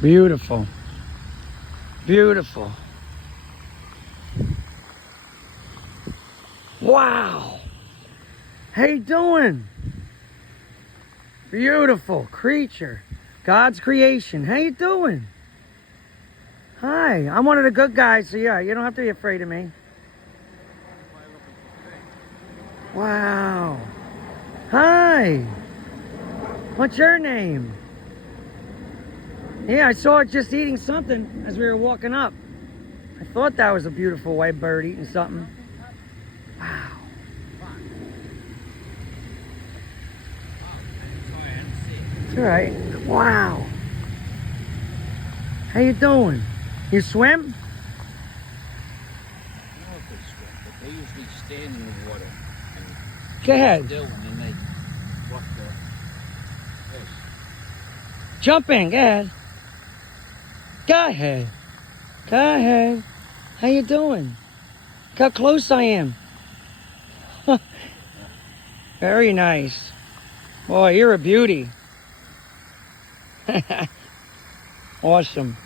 Beautiful. Beautiful. Wow. How you doing? Beautiful creature. God's creation. How you doing? Hi. I'm one of the good guys, so yeah, you don't have to be afraid of me. Wow. Hi. What's your name? Yeah, I saw it just eating something as we were walking up. I thought that was a beautiful white bird eating something. Wow. It's all right. Wow. How you doing? You swim? I don't know if they swim, but they usually stand in the water and Go ahead. still, and then they walk the fish. Jump in. Go ahead. Go ahead. Go ahead. How you doing? Look how close I am. Very nice. Boy, you're a beauty. Awesome.